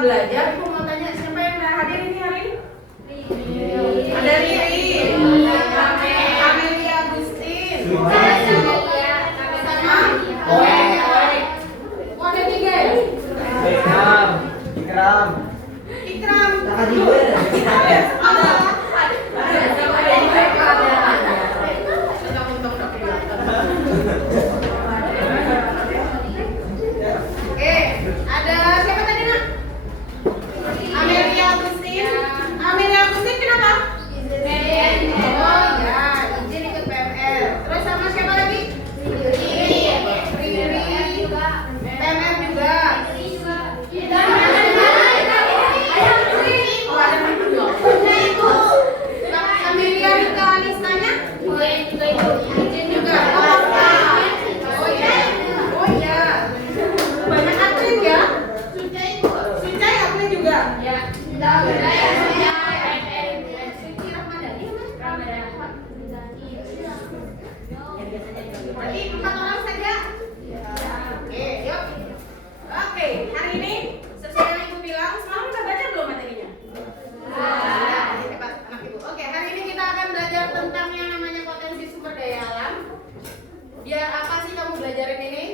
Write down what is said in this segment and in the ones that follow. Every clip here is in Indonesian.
belajar, Ibu mau tanya siapa yang hadir ini hari ini? Ada Riri, Amelia Agustin, sama ada 3 ya? Ikram. Ada siapa tadi, Nak? Amelia Agustin kenapa? Oh ya, izin ikut PMR. Terus sama siapa lagi? Riri juga. PMR juga. Amelia Rika Anisnanya? Izin juga. Oh iya. Banyak atlet ya? Sucai atlet juga. Ya. Suci Rahmadani apa? Berarti 4 orang saja. Oke, yuk. Oke, hari ini sesuai yang Ibu bilang, semalam udah baca belum materinya? Hebat anak Ibu. Oke, hari ini kita akan belajar tentang yang namanya potensi sumber daya alam. Biar apa sih kamu belajarin ini?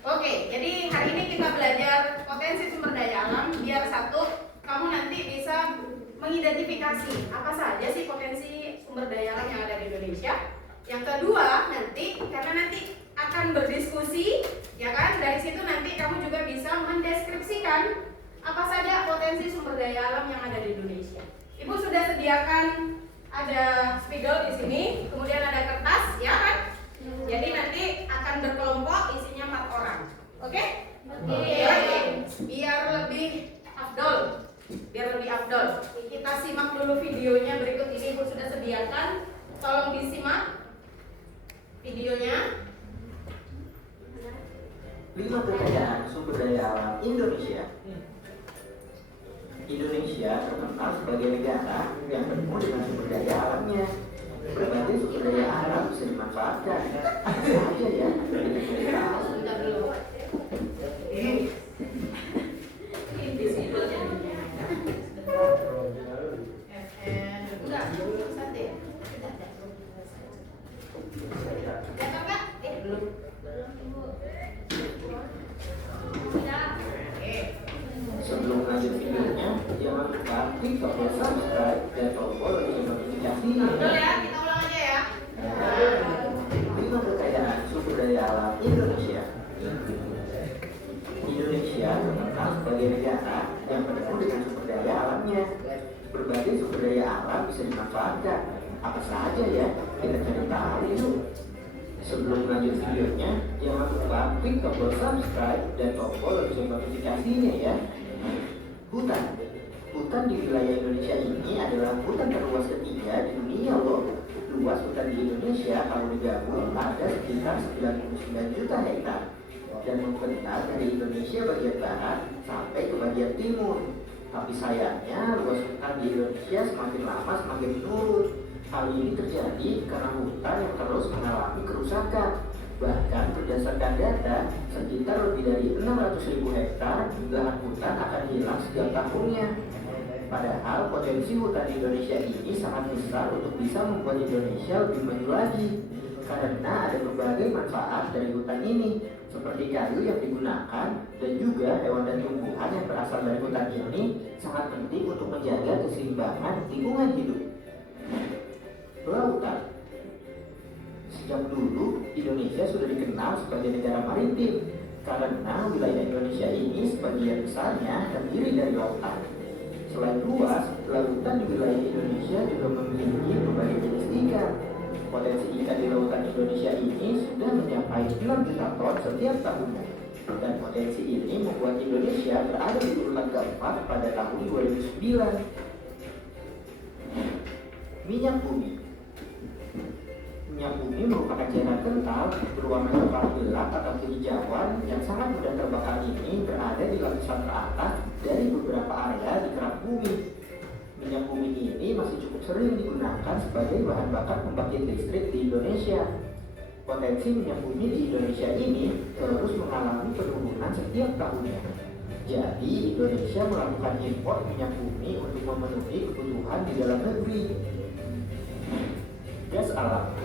Oke, jadi hari ini kita belajar potensi sumber daya alam. Biar satu, kamu nanti bisa mengidentifikasi apa saja sih potensi sumber daya alam yang ada di Indonesia. Yang kedua, karena nanti akan berdiskusi, ya kan? Dari situ nanti kamu juga bisa mendeskripsikan apa saja potensi sumber daya alam yang ada di Indonesia. Ibu sudah sediakan ada spidol di sini, kemudian ada kertas, ya kan? Jadi nanti akan berkelompok, isinya 4 orang. Oke? Oke. Biar lebih afdol. Kita simak dulu videonya berikut ini. Ibu sudah sediakan. Tolong disimak videonya. 5 kekayaan sumber daya alam Indonesia. Indonesia terkenal sebagai negara yang penuh dengan sumber daya alamnya. Berbagai sumber daya alam bisa dimanfaatkan. Apa aja ya? Sebentar dulu. Sebelum lanjut videonya, jangan lupa klik tombol subscribe dan tombol lonceng notifikasinya. Betul ya, kita ulang aja ya. 5 kekayaan sumber daya alam Indonesia. Indonesia terkenal sebagai negara yang penuh dengan sumber daya alamnya. Berbagai sumber daya alam bisa dimanfaatkan. Apa saja ya? Kita cari tahu yuk. Sebelum lanjut videonya, jangan lupa klik tombol subscribe dan tombol lonceng notifikasinya ya. Hutan di wilayah Indonesia ini adalah hutan terluas ketiga di dunia loh. Luas hutan di Indonesia kalau digabung ada sekitar 99 juta hektar dan membentang dari Indonesia bagian barat sampai ke bagian timur. Tapi sayangnya luas hutan di Indonesia semakin lama semakin menurun. Hal ini terjadi karena hutan yang terus mengalami kerusakan. Bahkan berdasarkan data, sekitar lebih dari 600.000 hektar lahan hutan akan hilang setiap tahunnya. Padahal potensi hutan Indonesia ini sangat besar untuk bisa membuat Indonesia lebih maju lagi. Karena ada berbagai manfaat dari hutan ini, seperti kayu yang digunakan dan juga hewan dan tumbuhan yang berasal dari hutan ini sangat penting untuk menjaga keseimbangan lingkungan hidup. Lautan. Sejak dulu, Indonesia sudah dikenal sebagai negara maritim karena wilayah Indonesia ini sebagian besarnya terdiri dari lautan. Selain luas, lautan di wilayah Indonesia juga memiliki berbagai jenis ikan. Potensi ikan di lautan Indonesia ini sudah mencapai 6 juta ton setiap tahunnya. Dan potensi ini membuat Indonesia berada di urutan keempat pada tahun 2009. Minyak bumi. Minyak bumi merupakan cairan kental berwarna coklat gelap atau kehijauan yang sangat mudah terbakar ini berada di lapisan teratas dari beberapa area di kerak bumi. Minyak bumi ini masih cukup sering digunakan sebagai bahan bakar pembangkit listrik di Indonesia. Potensi minyak bumi di Indonesia ini terus mengalami penurunan setiap tahunnya. Jadi Indonesia melakukan impor minyak bumi untuk memenuhi kebutuhan di dalam negeri. Gas alam.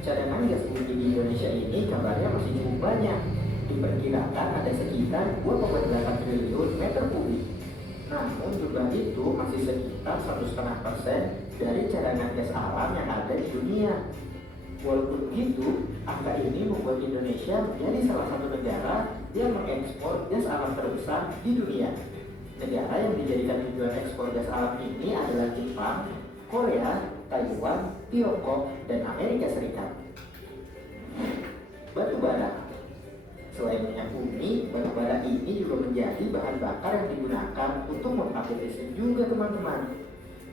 Cadangan gas bumi di Indonesia ini kabarnya masih cukup banyak. Diperkirakan ada sekitar 2,8 triliun meter kubik. Namun jumlah itu masih sekitar 1,5% dari cadangan gas alam yang ada di dunia. Walaupun begitu, angka ini membuat Indonesia menjadi salah satu negara yang mengekspor gas alam terbesar di dunia. Negara yang dijadikan tujuan ekspor gas alam ini adalah Jepang, Korea, Taiwan, Tiongkok, dan Amerika Serikat. Batu bara. Selain minyak bumi, batu bara ini juga menjadi bahan bakar yang digunakan untuk membangkit listrik juga, teman-teman.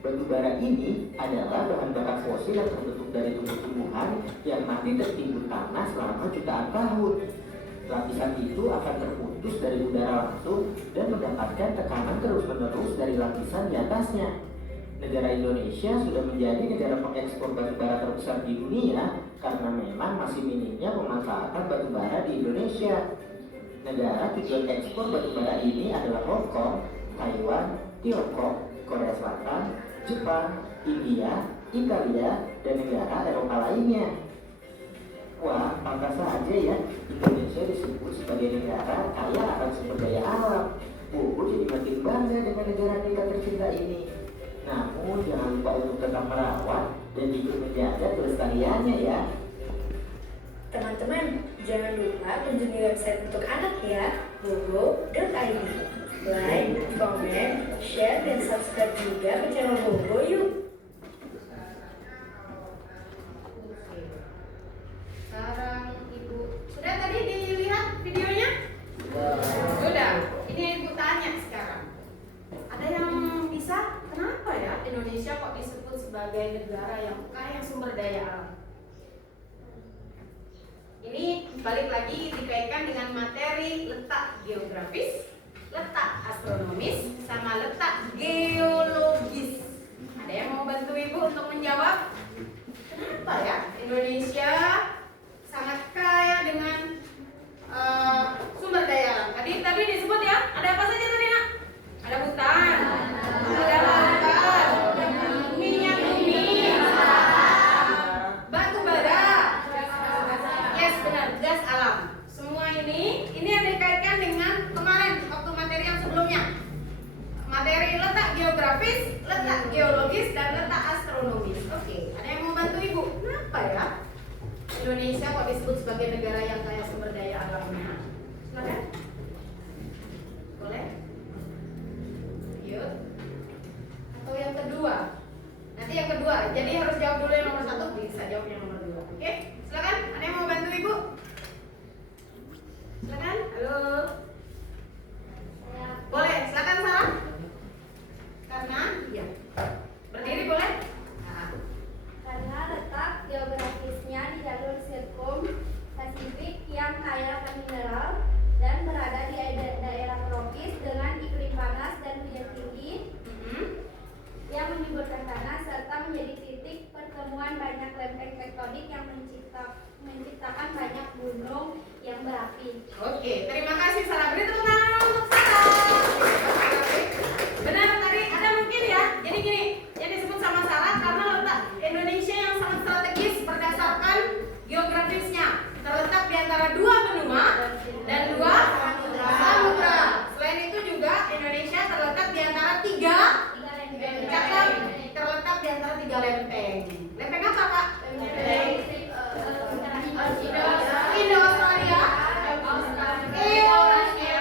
Batu bara ini adalah bahan bakar fosil yang terbentuk dari tumbuh-tumbuhan yang mati tertimbun tanah selama jutaan tahun. Lapisan itu akan terputus dari udara langsung dan mendapatkan tekanan terus-menerus dari lapisan di atasnya. Negara Indonesia sudah menjadi negara pengekspor batu bara terbesar di dunia karena memang masih minimnya pemanfaatan batu bara di Indonesia. Negara tujuan ekspor batu bara ini adalah Hong Kong, Taiwan, Tiongkok, Korea Selatan, Jepang, India, Italia, dan negara Eropa lainnya. Wah, pantas saja ya Indonesia disebut sebagai negara kaya akan sumber daya alam. Bobo jadi makin bangga dengan negara kita tercinta ini. Namun jangan lupa untuk tetap merawat dan ikut menjaga kelestariannya ya. Teman-teman, jangan lupa kunjungi website untuk anak ya, bobo.id. Like, comment, share, dan subscribe juga ke channel Bobo yuk. Sekarang Ibu sudah tadi dilihat videonya? Sudah. Ini Ibu tanya sekarang. Ada yang bisa? Kenapa ya Indonesia kok disebut sebagai negara yang kaya sumber daya alam? Ini balik lagi dikaitkan dengan materi letak geografis, letak astronomis, sama letak geologis. Ada yang mau bantu Ibu untuk menjawab? Kenapa ya Indonesia sangat kaya dengan sumber daya alam? Tadi disebut ya, ada apa saja tadi nak? Ada hutan, ada lautan, minyak bumi, batu bara, yes benar, gas alam. Semua ini yang dikaitkan dengan kemarin waktu materi yang sebelumnya. Materi letak geografis, letak geologis, dan letak astronomis. Oke, ada yang mau bantu Ibu? Kenapa ya Indonesia kok disebut sebagai negara yang kaya sumber daya alamnya? Silakan. Boleh? Yuk. Atau yang kedua? Nanti yang kedua. Jadi harus jawab dulu yang nomor 1, bisa jawab yang nomor 2. Oke? Silakan. Ada yang mau bantu Ibu? Silakan. Halo. Boleh. Silakan Sarah. Karena iya. Berdiri boleh? Nah. Karena letak geografisnya di jalur sirkum Pasifik yang kaya akan mineral dan berada di daerah tropis dengan iklim panas dan hujan tinggi yang menyuburkan tanah serta menjadi titik pertemuan banyak lempeng tektonik yang menciptakan banyak gunung yang berapi. Oke, terima kasih Sarah. Beri tepuk tangan untuk Sarah. Benar tadi ada mungkin ya. Jadi gini, yang disebut sama Sarah karena letak Indonesia yang sangat strategis berdasarkan geografisnya. Terletak di antara 2 benua dan 2 samudra. Selain itu juga Indonesia terletak di antara 3 terletak di antara 3 lempeng. Lempeng apa Kak? Indo Australia, Eurasia,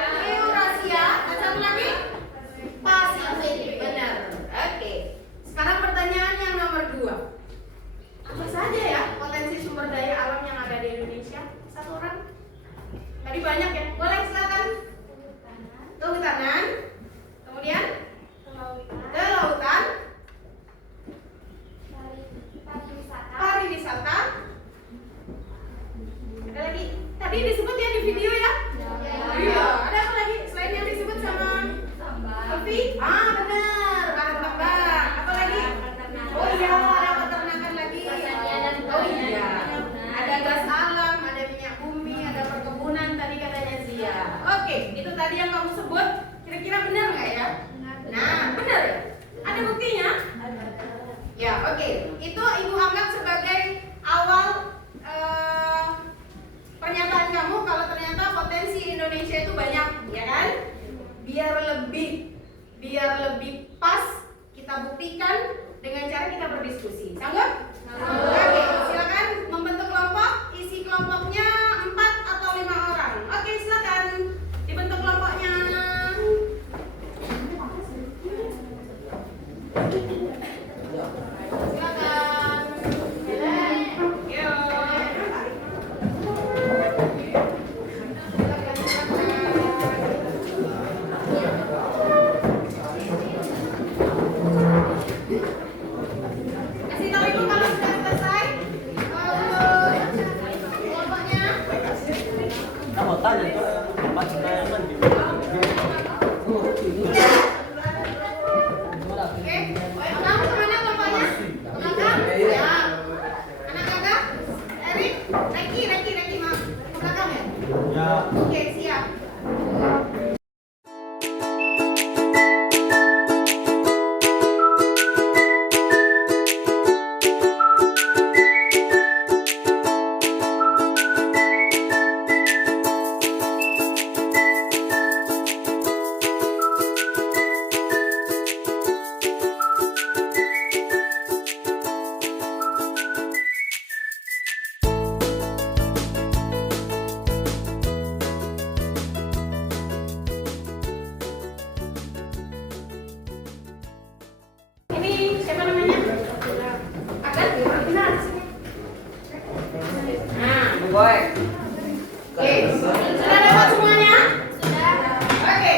Oke, sudah dapat semuanya? Sudah. Oke,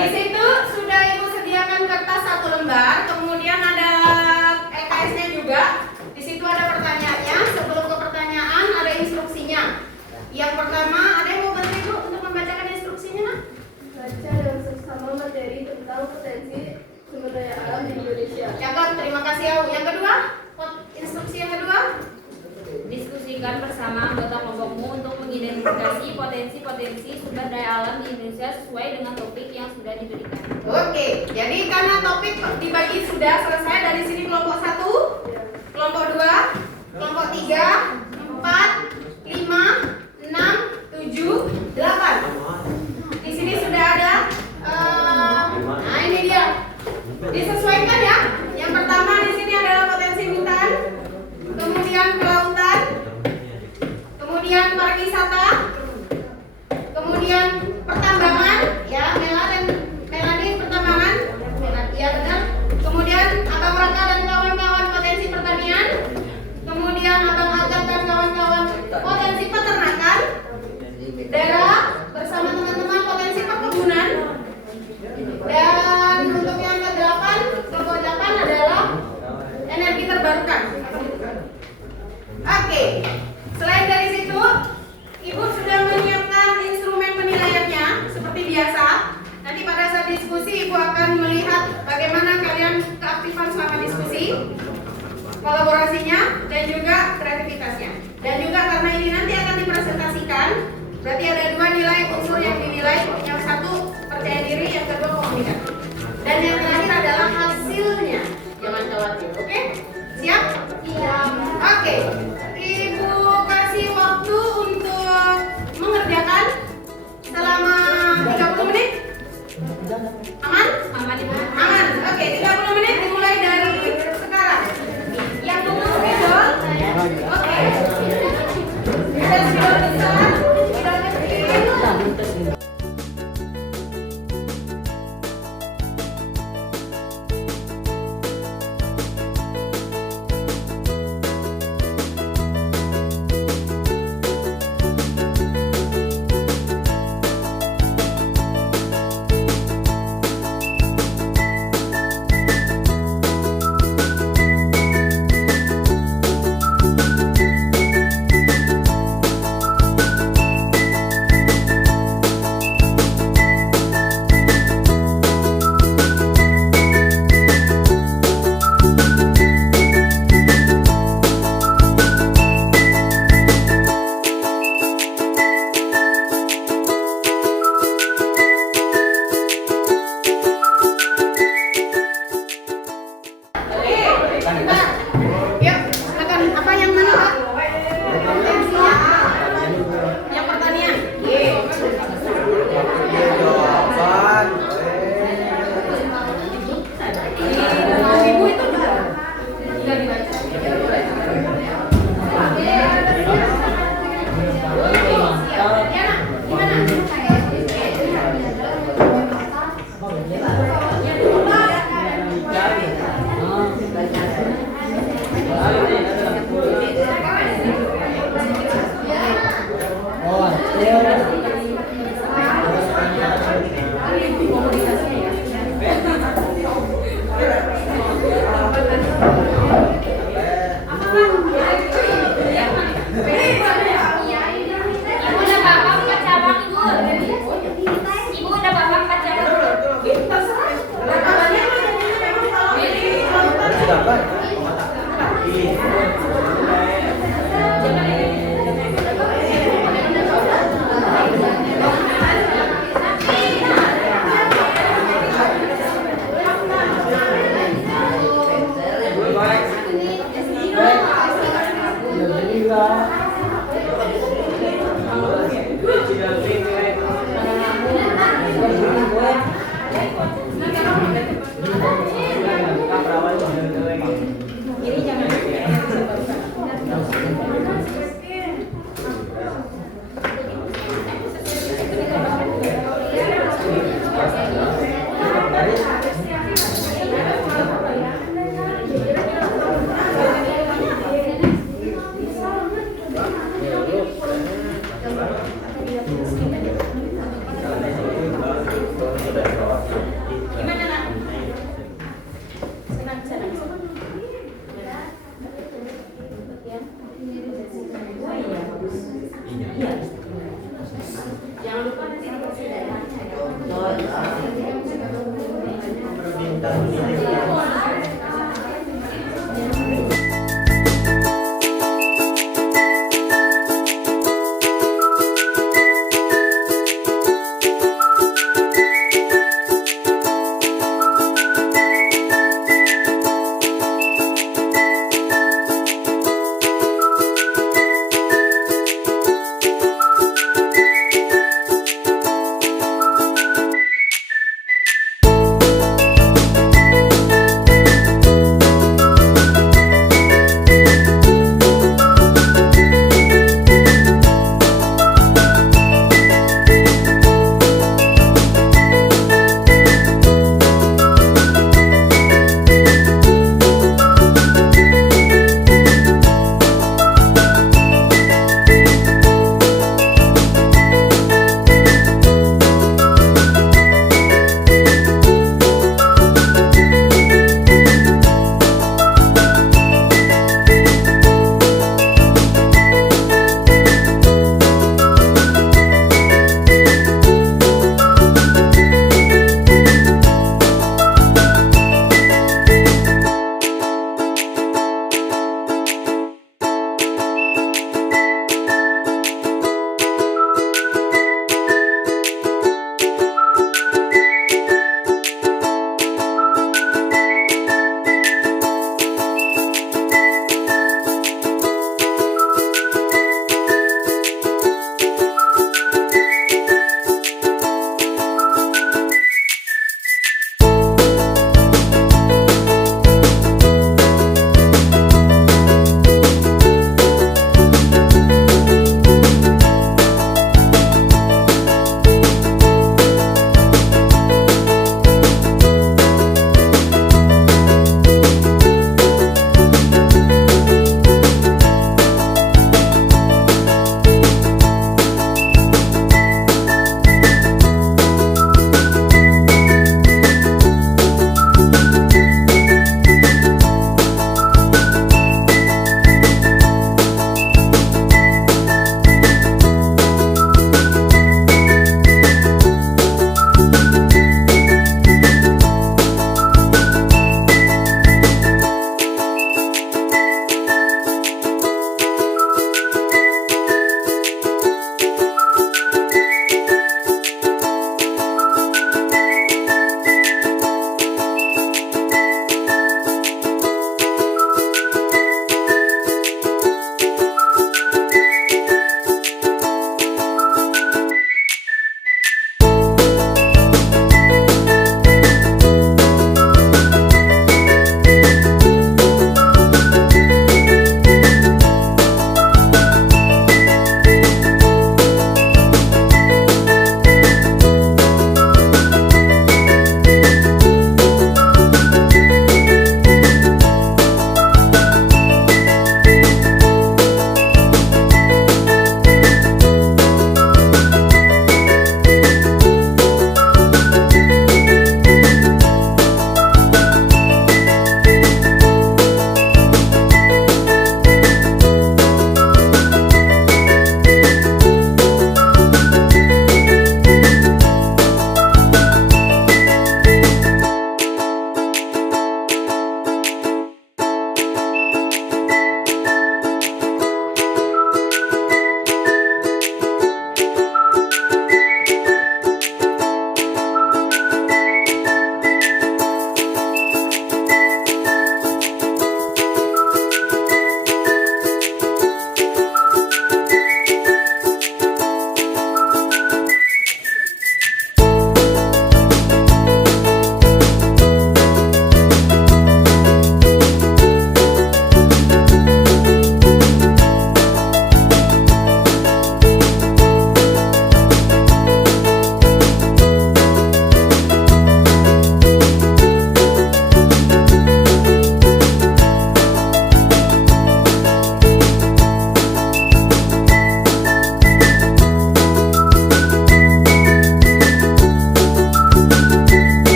di situ sudah Ibu sediakan kertas 1 lembar, kemudian ada EKS-nya juga. Di situ ada pertanyaannya. Sebelum ke pertanyaan ada instruksinya. Yang pertama, ada yang mau bantu Ibu untuk membacakan instruksinya, Nak? Baca dan seksama materi tentang potensi sumber daya alam di Indonesia. Cakep, terima kasih Au. Yang kedua, instruksi yang kedua. Diskusikan bersama anggota kelompokmu untuk mengidentifikasi potensi-potensi sumber daya alam di Indonesia sesuai dengan topik yang sudah diberikan. Oke, jadi karena topik dibagi sudah selesai dari sini kelompok 1, kelompok 2, kelompok 3, 4, 5, 6, 7, 8. Di sini sudah ada. Nah ini dia. Disesuaikan ya. Yang pertama di sini adalah potensi hutan, kemudian kelautan, kemudian pariwisata, kemudian pertambangan, ya Mela dan Melani pertambangan, ya benar. Kemudian Abang Raka dan kawan-kawan potensi pertanian, kemudian Abang Agat dan kawan-kawan potensi peternakan, Dara bersama teman-teman potensi perkebunan, dan untuk yang ke-8, kelompok 8 adalah energi terbarukan. Oke, selain dari situ, Ibu sudah menyiapkan instrumen penilaiannya seperti biasa. Nanti pada saat diskusi, Ibu akan melihat bagaimana kalian keaktifan selama diskusi, kolaborasinya, dan juga kreativitasnya. Dan juga karena ini nanti akan dipresentasikan, berarti ada 2 nilai unsur yang dinilai. Yang satu percaya diri, yang kedua komunikasi. Dan yang terakhir adalah hasilnya. Jangan khawatir, oke? Siap? Siap. Oke. Ibu kasih waktu untuk mengerjakan selama 30 menit. Aman? Aman Ibu. Aman. Oke, 30 menit dimulai dari sekarang. Yang tunggu spidol. Oke. Ada spidol besar, spidol kecil.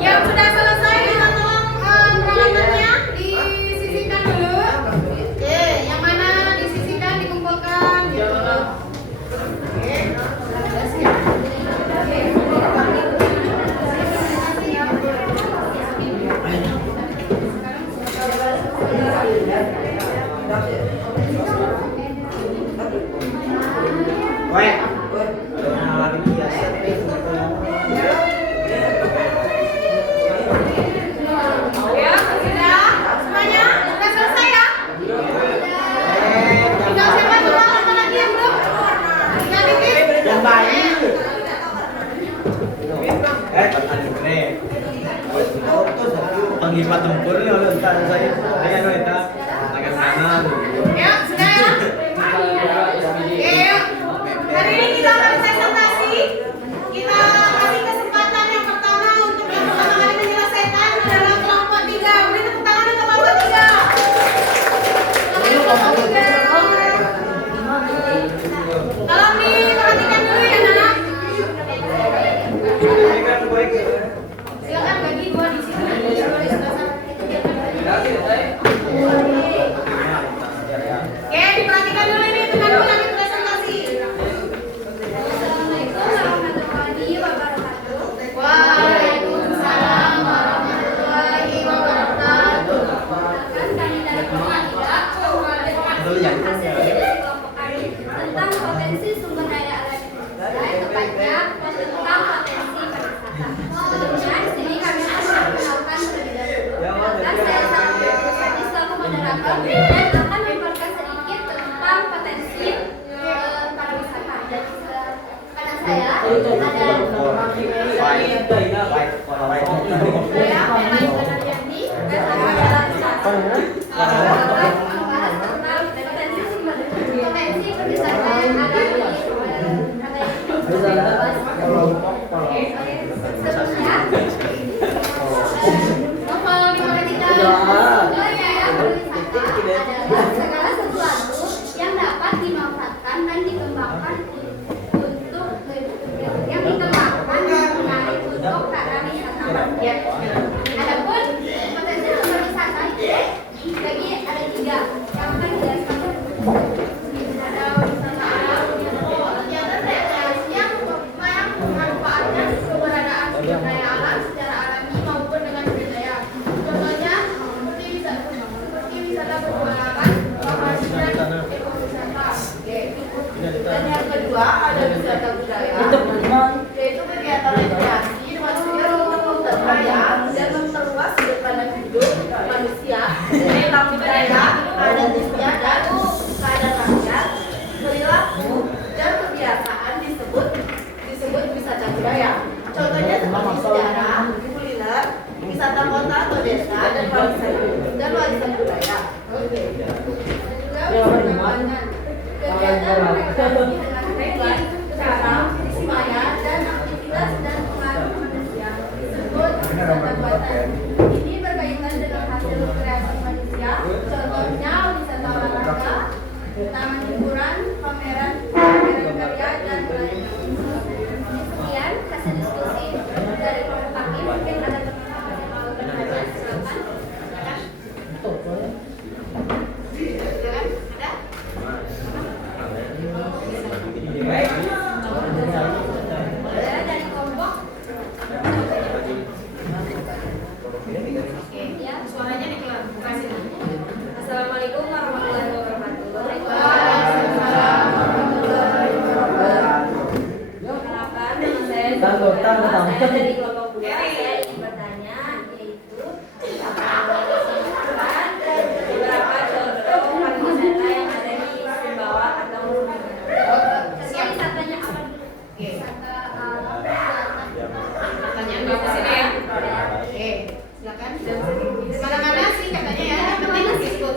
Yang sudah selesai minta tolong peralatannya disisihkan dulu. Oke, yang mana disisihkan dikumpulkan gitu. Oke. Ya, sudah semuanya sudah selesai ya. Tinggal siapa coba apa lagi yang belum? Tinggal titip. Yang baik. Pengipat tempur ini oleh entar saya eta tangan kanan. Ya, sudah ya. Oke, hari ini kita akan presentasi. Kita kasih kesempatan yang pertama untuk yang pertama kali menyelesaikan adalah kelompok 3. Beri tepuk tangan untuk kelompok 3. Kelompok 3. Tolong diperhatikan dulu ya, Nak. Silakan bagi 2 di sini, 2 di sebelah sana. dan akan memperkenalkan sedikit tentang potensi pariwisata. Dan kanan saya ada saya Melani Gunaryanti dan akan membahas tentang potensi pariwisata yang ada di sebelumnya mau diperhatikan contohnya ya, pariwisata adalah segala sesuatu yang dapat dimanfaatkan dan dikembangkan untuk yang dikembangkan untuk para wisatawan. Adapun potensi pariwisata bagi ada 3 yang akan dijelaskan. Ada wisata alam yang terrekreasi yang memanfaatkan keberadaan sumber daya alam secara alami maupun dengan budaya. Contohnya seperti wisata petualangan, bahari dan ekowisata. Dan yang kedua ada wisata budaya, yaitu kegiatan rekreasi dengan tujuan untuk memperkaya dan memperluas sudut pandang hidup manusia tentang budaya, adat istiadat, keadaan rakyat, perilaku dan kebiasaan disebut wisata budaya. Contohnya seperti sejarah, kuliner, wisata kota atau desa dan warisan budaya. Oke. Dan juga wisata keuangan. Kegiatan rekreasi dengan tujuan cara, maya dan aktivitas dan pengaruh manusia disebut wisata buatan. Ini berkaitan dengan hasil kreasi manusia. Contohnya wisata olahraga, taman hiburan, pameran karya dan lainnya. Sekian hasil diskusi dari kelompok kami. Mungkin ada teman-teman yang mau bertanya, silakan. Ada dari kelompok. Ya, suaranya dikeluarkan. Assalamualaikum warahmatullahi wabarakatuh. Perkenalkan, nama saya saya dari kelompok 2. Saya ingin bertanya, yaitu beberapa contoh pariwisata yang ada di Sumbawa atau Wisatanya apa dulu? Oke. Wisata alam, wisata Pertanyaan bagus ini ya. Oke, silakan. Mana-mana sih katanya ya. Yang penting disebut.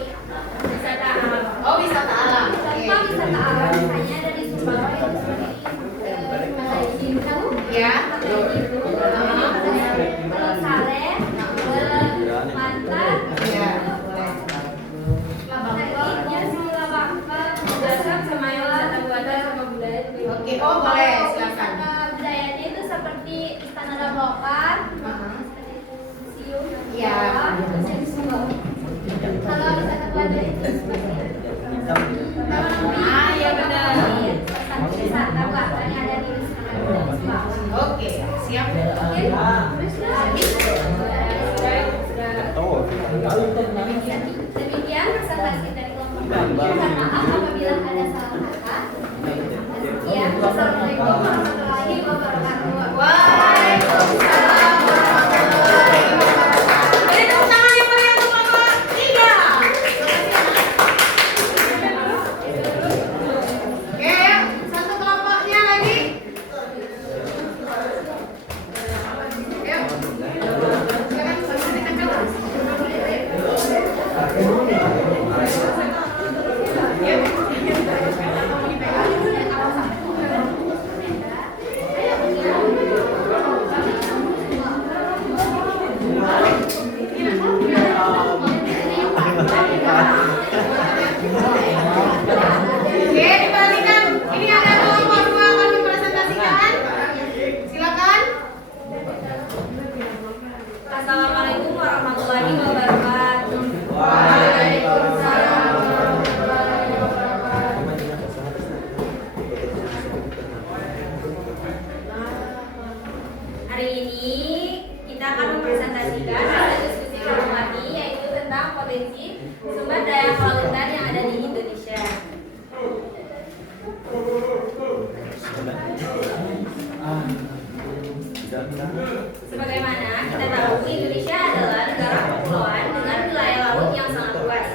wisata alam. Oh, wisata alam. contoh wisata alam misalnya ada di Sumbawa itu seperti Ya. Teluk Saleh, Mantan, Ya, boleh. Selanjutnya Silabangka, Dasar sama yang wisata buatan sama budaya juga. Oke, oh boleh, Kalau silakan. wisata budayanya itu seperti Istana Dabokan, Aha. museum, Iya. museum Sumbawa. Kalau wisata Belanda itu seperti Ah, iya benar. wisata Belanda yang ada di Istana Sumbawa. Oke, siap. Demikian presentasi dari kelompok kami. Mohon maaf apabila ada salah kata. Sekian, wassalamualaikum warahmatullahi wabarakatuh. Waalaikumsalam warahmatullahi wabarakatuh. Beri tepuk tangan yang meriah untuk kelompok 3. Oke, satu kelompoknya lagi. Yuk. Silakan, silakan kelas. Oke, diperhatikan. Ini ada kelompok 2 kami presentasikan. Silakan. Assalamualaikum warahmatullahi wabarakatuh. Waalaikumsalam warahmatullahi wabarakatuh. Hari ini kita akan mempresentasikan hasil diskusi kelompok kami, yaitu tentang potensi sumber daya kelautan yang ada di Indonesia. Sebagaimana kita tahu, Indonesia adalah negara kepulauan dengan wilayah laut yang sangat luas.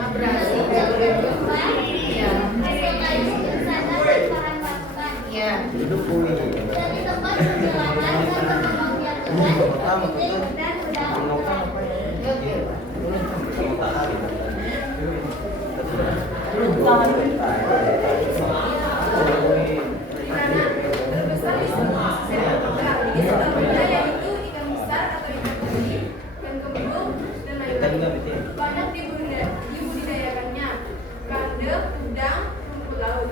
Abrasi. Iya. Iya. Itu bumi. Dari tempat perjalanan dan pertemuan dan udara. Oke. Karena terbesar di semua jadi sumber daya yaitu ikan besar atau ikan teri dan kembung dan lain-lain. Banyak dibudidayakannya kande, udang, rumput laut.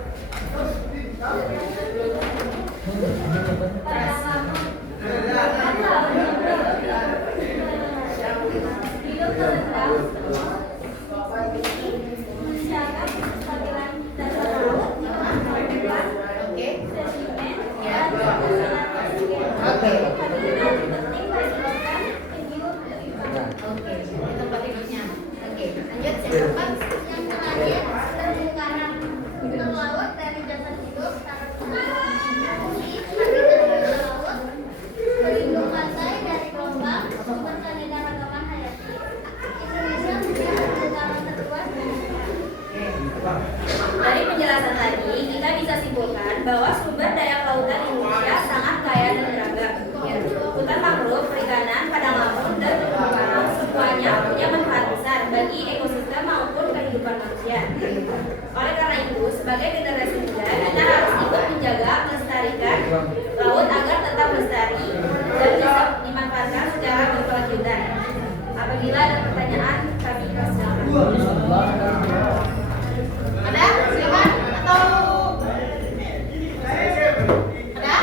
Oke, ini tempat hidupnya. Oke, lanjut yang keempat. Yang terakhir, terumbu karang. Terlaut dari dasar hidup, karang bumi, habitat laut, pelindung pantai dari gelombang, sumber keanekaragaman hayati. Indonesia punya negara terluas di dunia. Dari penjelasan tadi, kita bisa simpulkan bahwa sumber daya kelautan Indonesia sangat kaya dan beragam. Hutan mangrove, perikanan, padang laut, dan terumbu karang semuanya punya manfaat besar bagi ekosistem maupun kehidupan manusia. Oleh karena itu, sebagai generasi muda, kita harus ikut menjaga, melestarikan laut agar tetap lestari dan bisa dimanfaatkan secara berkelanjutan. Apabila ada pertanyaan, kami persilakan. Ada? Silakan atau ada?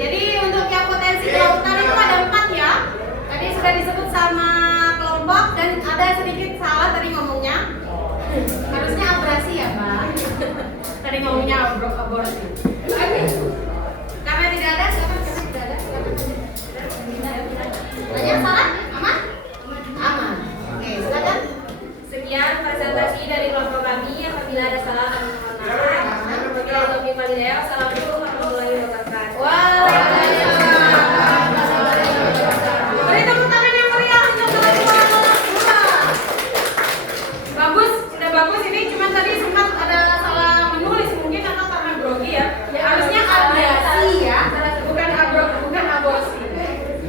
Jadi untuk yang potensi kelautan itu ada 4 ya. Tadi sudah disebut sama kelompok dan ada sedikit salah tadi ngomongnya. Harusnya abrasi ya Pak. Tadi ngomongnya aborsi. Oke. Karena tidak ada, silakan. Karena tidak ada, silakan. Tanya salah? Aman? Aman. Oke, silakan. Sekian presentasi dari kelompok kami. Apabila ada salah, kami mohon maaf. Wabillahi taufiq. Assalamualaikum warahmatullahi wabarakatuh. Beri tepuk tangan yang meriah untuk teman-teman. Bagus, sudah bagus. Ini cuma tadi sempat ada salah menulis mungkin atau karena grogi ya. Harusnya abrasi ya, bukan aborsi.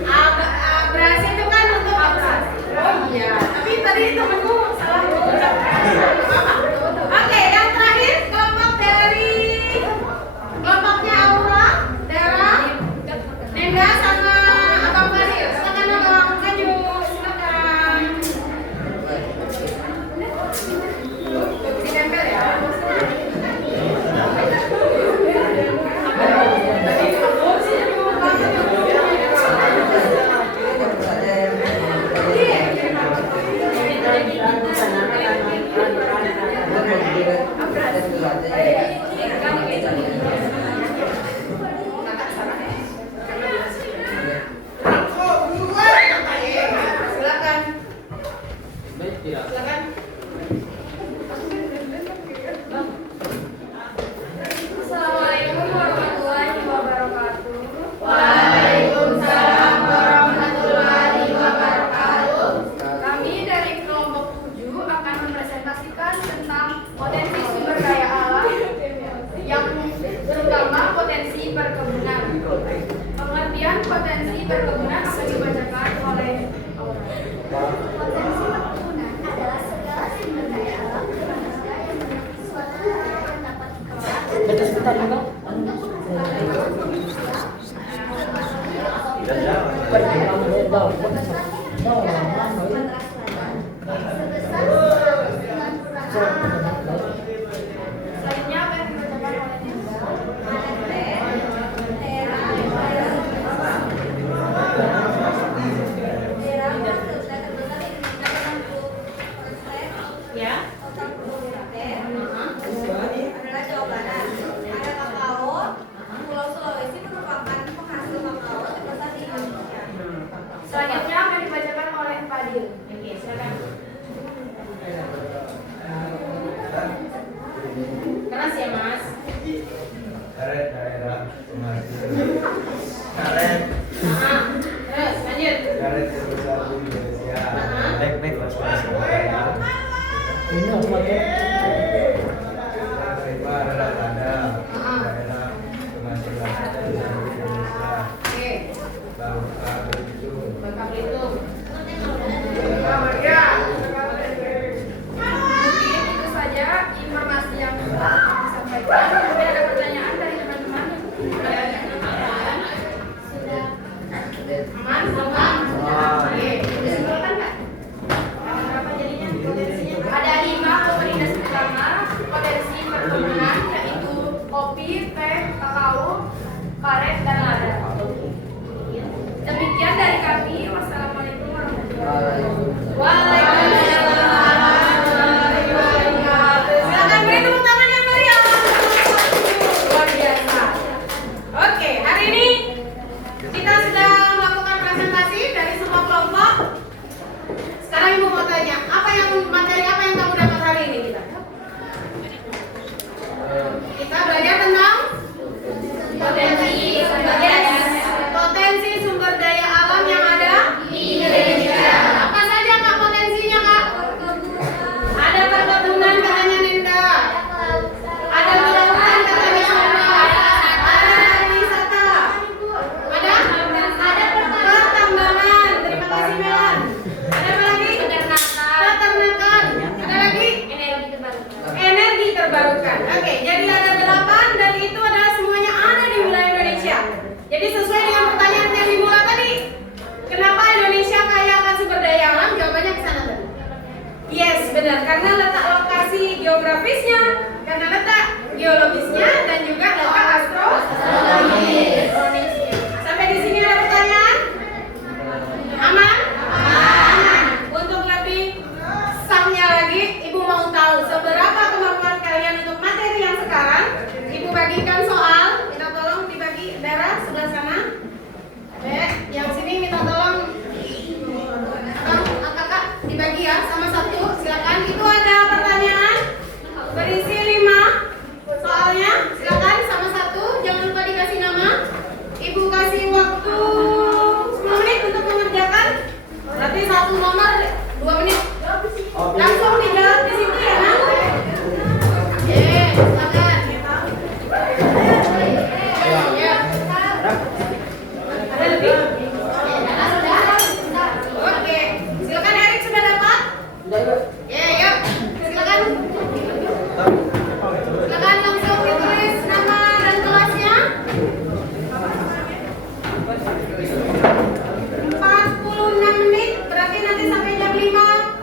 Abrasi itu kan untuk abrasi. Oh iya, tapi tadi temanku salah mengucap. Oke, yang terakhir kelompoknya Aura, Dara, Nenda sama Abang Fadil. Silakan Abang, maju. Silakan. Ditempel ya. Silakan. Silakan. Assalamualaikum warahmatullahi wabarakatuh. Waalaikumsalam warahmatullahi wabarakatuh. Kami dari kelompok 7 akan mempresentasikan tentang potensi sumber daya alam yang terutama potensi perkebunan. Pengertian potensi perkebunan akan dibacakan oleh Potensi perkebunan adalah segala sumber daya alam manusia yang memiliki suatu area yang dapat dikelola untuk kebutuhan manusia. Sebesar 90%. selanjutnya apa yang dibacakan oleh Nenda? Ya. Adalah Jawa Barat. Ada kakao. Pulau Sulawesi merupakan penghasil kakao terbesar di Indonesia. Selanjutnya akan dibacakan oleh Fadil. Oke, silakan. Keras ya Mas. Karet daerah penghasil. Karet. Terus lanjut. Karet terbesar di Indonesia. Nek Ada daerah penghasilan dari Indonesia. Oke. Bangka Belitung. Bangka Belitung. Ya. Mungkin itu saja informasi yang kami sampaikan. Mungkin ada pertanyaan dari teman-teman. Sudah. Aman? Aman? Oke. Sudah simpulkan nggak? Berapa jadinya potensinya? Ada 5 komoditas utama potensi perkebunan, yaitu kopi, teh, kakao, karet, dan lada. Demikian dari kami. Wassalamualaikum warahmatullahi wabarakatuh. Waalaikumsalam warahmatullahi wabarakatuh. Silakan beri tepuk tangan yang meriah. Luar biasa. Oke, hari ini kita sudah melakukan presentasi dari semua kelompok. Sekarang Ibu mau tanya, materi apa yang kamu dapat hari ini kita? Kita belajar tentang potensi sumber daya alam yang ada di Indonesia. Apa saja Kak potensinya Kak? Ada perkebunan katanya Ninda. Ada kelautan katanya Sumba. Ada wisata. Ada pertambangan. Terima kasih Melan. Ada apa lagi? Peternakan. Ada lagi? Energi terbarukan. Oke, jadi ada 8 dan itu adalah semuanya ada di wilayah Indonesia. Jadi sesuai dengan pertanyaan yang dimulai tadi, kenapa Indonesia kaya akan sumber daya alam? Jawabannya ke sana tadi. Yes, benar. Karena letak lokasi geografisnya, karena letak geologisnya, dan juga letak astronomisnya. Sampai di sini ada pertanyaan? Aman? Aman. Untuk lebih sahnya lagi, Ibu mau tahu seberapa kemampuan kalian untuk materi yang sekarang. Ibu bagikan soal, minta tolong dibagi daerah sebelah sana. Yang sini minta tolong kakak dibagi ya sama satu. Silakan. Itu ada pertanyaan berisi 5 soalnya. Silakan sama satu. Jangan lupa dikasih nama. Ibu kasih waktu 10 menit untuk mengerjakan. Berarti satu nomor 2 menit. Langsung dijawab di situ ya, Nak. Oke, silakan. Ya. Ada lebih? Oke, silakan Erik sudah dapat? Ya, yuk. Silakan. Silakan langsung ditulis nama dan kelasnya. 46 menit, berarti nanti sampai jam 5.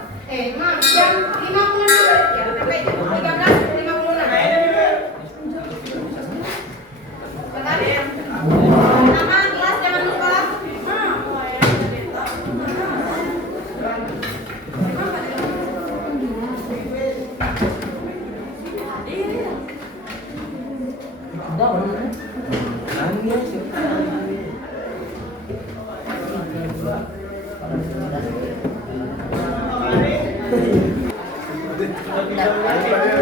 Jam 56 ya, sampai jam 13.56. Silakan ya. Nama kelas jangan lupa. Ada